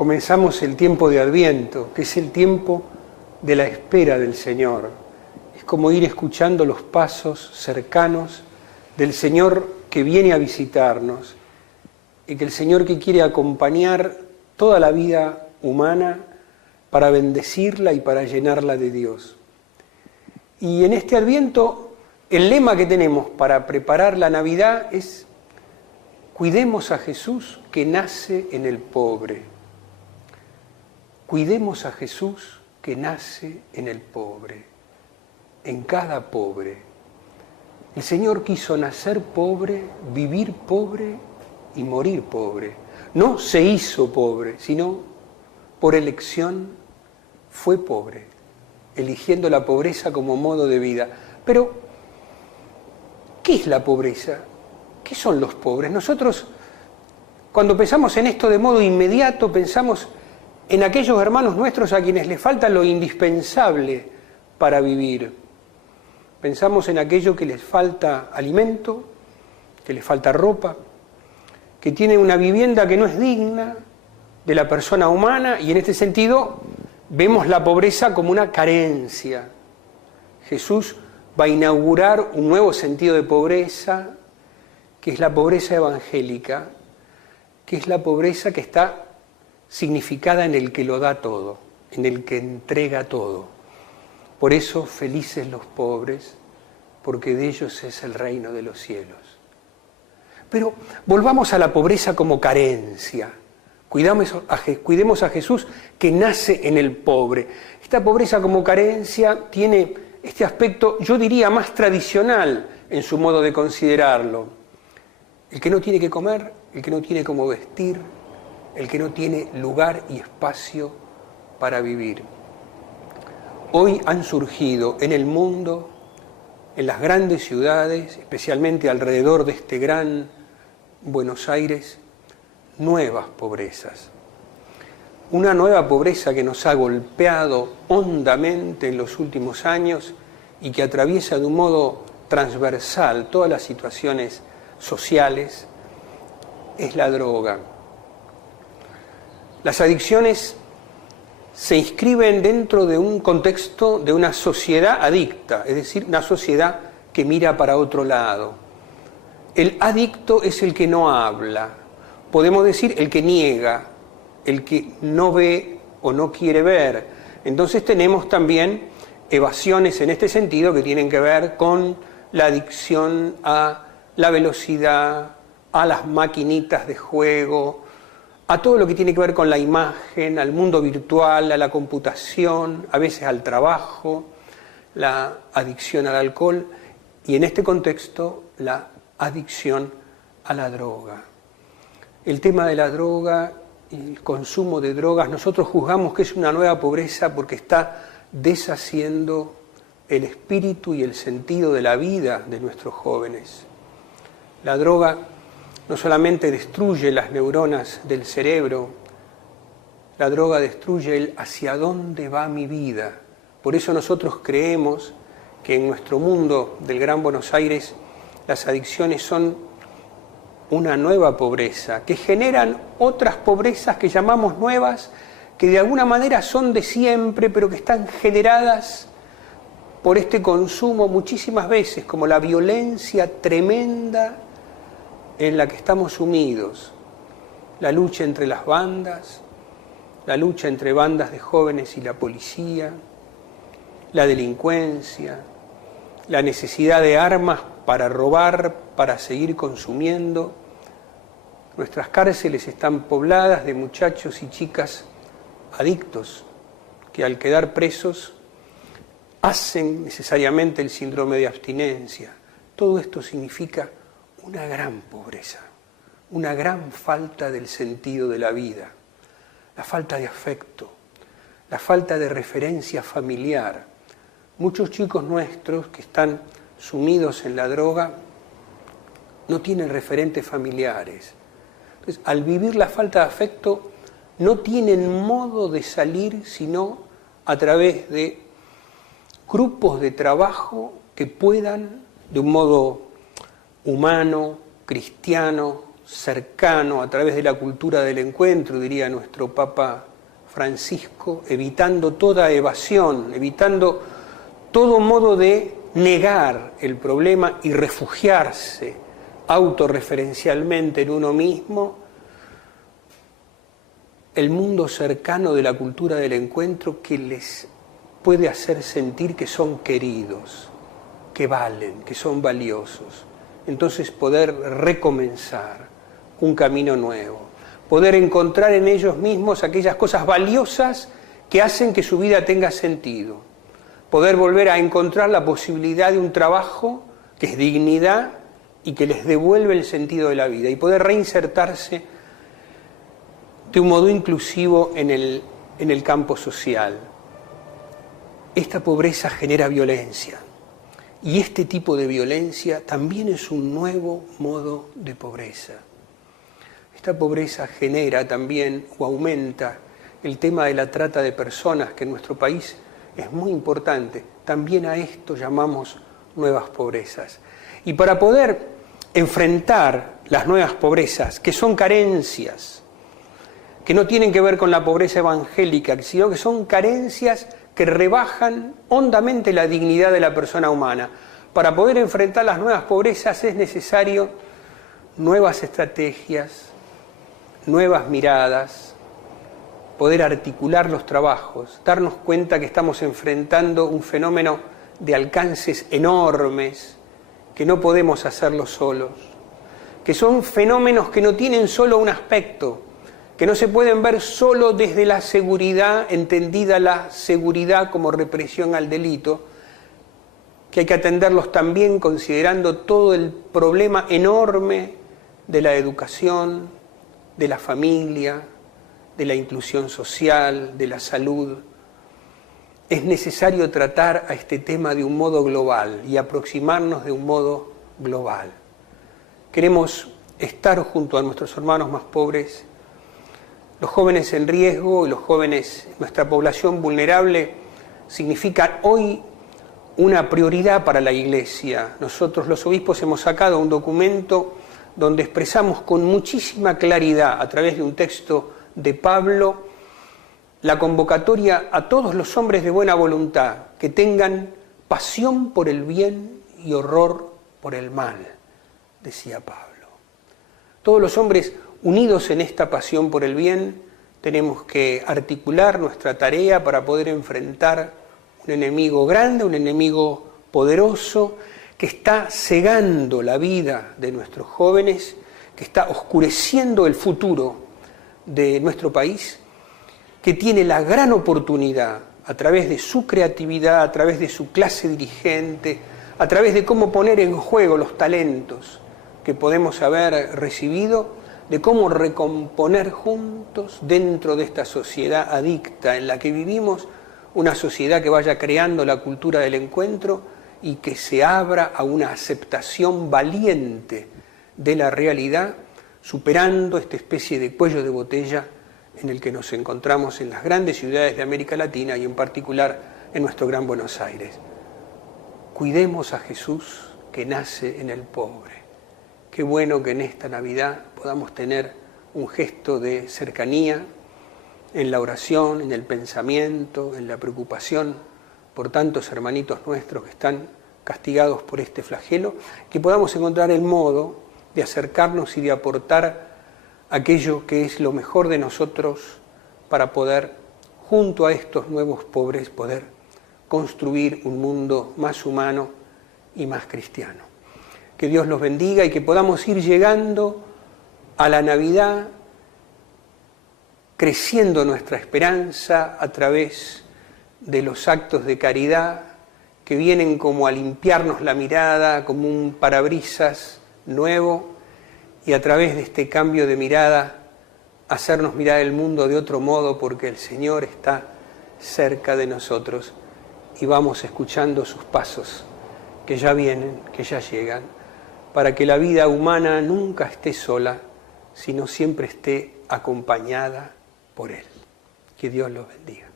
comenzamos el tiempo de Adviento, que es el tiempo de la espera del Señor. Es como ir escuchando los pasos cercanos del Señor que viene a visitarnos y que el Señor que quiere acompañar toda la vida humana para bendecirla y para llenarla de Dios. Y en este Adviento, el lema que tenemos para preparar la Navidad es: cuidemos a Jesús que nace en el pobre. Cuidemos a Jesús que nace en el pobre, en cada pobre. El Señor quiso nacer pobre, vivir pobre y morir pobre. No se hizo pobre, sino por elección fue pobre, eligiendo la pobreza como modo de vida. Pero, ¿qué es la pobreza? ¿Qué son los pobres? Nosotros, cuando pensamos en esto de modo inmediato, pensamos en aquellos hermanos nuestros a quienes les falta lo indispensable para vivir. Pensamos en aquello que les falta alimento, que les falta ropa, que tienen una vivienda que no es digna de la persona humana, y en este sentido vemos la pobreza como una carencia. Jesús va a inaugurar un nuevo sentido de pobreza, que es la pobreza evangélica, que es la pobreza que está significada en el que lo da todo, en el que entrega todo. Por eso, felices los pobres, porque de ellos es el reino de los cielos. Pero volvamos a la pobreza como carencia. Cuidemos a Jesús que nace en el pobre. Esta pobreza como carencia tiene este aspecto, yo diría, más tradicional en su modo de considerarlo. El que no tiene que comer, el que no tiene cómo vestir, el que no tiene lugar y espacio para vivir. Hoy han surgido en el mundo, en las grandes ciudades, especialmente alrededor de este gran Buenos Aires, nuevas pobrezas. Una nueva pobreza que nos ha golpeado hondamente en los últimos años y que atraviesa de un modo transversal todas las situaciones sociales, es la droga. Las adicciones se inscriben dentro de un contexto de una sociedad adicta, es decir, una sociedad que mira para otro lado. El adicto es el que no habla, podemos decir el que niega, el que no ve o no quiere ver. Entonces tenemos también evasiones en este sentido que tienen que ver con la adicción a la velocidad, a las maquinitas de juego, a todo lo que tiene que ver con la imagen, al mundo virtual, a la computación, a veces al trabajo, la adicción al alcohol y en este contexto la adicción a la droga. El tema de la droga, el consumo de drogas, nosotros juzgamos que es una nueva pobreza porque está deshaciendo el espíritu y el sentido de la vida de nuestros jóvenes. La droga no solamente destruye las neuronas del cerebro, la droga destruye el hacia dónde va mi vida. Por eso nosotros creemos que en nuestro mundo del Gran Buenos Aires las adicciones son una nueva pobreza, que generan otras pobrezas que llamamos nuevas, que de alguna manera son de siempre, pero que están generadas por este consumo muchísimas veces, como la violencia tremenda en la que estamos sumidos, la lucha entre las bandas, la lucha entre bandas de jóvenes y la policía, la delincuencia, la necesidad de armas para robar, para seguir consumiendo. Nuestras cárceles están pobladas de muchachos y chicas adictos que al quedar presos hacen necesariamente el síndrome de abstinencia. Todo esto significa una gran pobreza, una gran falta del sentido de la vida, la falta de afecto, la falta de referencia familiar. Muchos chicos nuestros que están sumidos en la droga no tienen referentes familiares. Entonces, al vivir la falta de afecto, no tienen modo de salir sino a través de grupos de trabajo que puedan, de un modo humano, cristiano, cercano, a través de la cultura del encuentro, diría nuestro Papa Francisco, evitando toda evasión, evitando todo modo de negar el problema y refugiarse autorreferencialmente en uno mismo. El mundo cercano de la cultura del encuentro que les puede hacer sentir que son queridos, que valen, que son valiosos. Entonces poder recomenzar un camino nuevo, poder encontrar en ellos mismos aquellas cosas valiosas que hacen que su vida tenga sentido, poder volver a encontrar la posibilidad de un trabajo que es dignidad y que les devuelve el sentido de la vida, y poder reinsertarse de un modo inclusivo en el campo social. Esta pobreza genera violencia, y este tipo de violencia también es un nuevo modo de pobreza. Esta pobreza genera también o aumenta el tema de la trata de personas, que en nuestro país es muy importante. También a esto llamamos nuevas pobrezas. Y para poder enfrentar las nuevas pobrezas, que son carencias, que no tienen que ver con la pobreza evangélica, sino que son carencias que rebajan hondamente la dignidad de la persona humana. Para poder enfrentar las nuevas pobrezas es necesario nuevas estrategias, nuevas miradas, poder articular los trabajos, darnos cuenta que estamos enfrentando un fenómeno de alcances enormes, que no podemos hacerlo solos, que son fenómenos que no tienen solo un aspecto, que no se pueden ver solo desde la seguridad, entendida la seguridad como represión al delito, que hay que atenderlos también considerando todo el problema enorme de la educación, de la familia, de la inclusión social, de la salud. Es necesario tratar a este tema de un modo global y aproximarnos de un modo global. Queremos estar junto a nuestros hermanos más pobres, los jóvenes en riesgo y los jóvenes, nuestra población vulnerable, significan hoy una prioridad para la Iglesia. Nosotros los obispos hemos sacado un documento donde expresamos con muchísima claridad, a través de un texto de Pablo, la convocatoria a todos los hombres de buena voluntad que tengan pasión por el bien y horror por el mal, decía Pablo. Todos los hombres unidos en esta pasión por el bien, tenemos que articular nuestra tarea para poder enfrentar un enemigo grande, un enemigo poderoso, que está cegando la vida de nuestros jóvenes, que está oscureciendo el futuro de nuestro país, que tiene la gran oportunidad, a través de su creatividad, a través de su clase dirigente, a través de cómo poner en juego los talentos que podemos haber recibido, de cómo recomponer juntos dentro de esta sociedad adicta en la que vivimos, una sociedad que vaya creando la cultura del encuentro y que se abra a una aceptación valiente de la realidad, superando esta especie de cuello de botella en el que nos encontramos en las grandes ciudades de América Latina y en particular en nuestro Gran Buenos Aires. Cuidemos a Jesús que nace en el pobre. Qué bueno que en esta Navidad podamos tener un gesto de cercanía en la oración, en el pensamiento, en la preocupación por tantos hermanitos nuestros que están castigados por este flagelo, que podamos encontrar el modo de acercarnos y de aportar aquello que es lo mejor de nosotros para poder, junto a estos nuevos pobres, poder construir un mundo más humano y más cristiano. Que Dios los bendiga y que podamos ir llegando a la Navidad creciendo nuestra esperanza a través de los actos de caridad que vienen como a limpiarnos la mirada, como un parabrisas nuevo, y a través de este cambio de mirada hacernos mirar el mundo de otro modo, porque el Señor está cerca de nosotros y vamos escuchando sus pasos que ya vienen, que ya llegan, para que la vida humana nunca esté sola, sino siempre esté acompañada por Él. Que Dios los bendiga.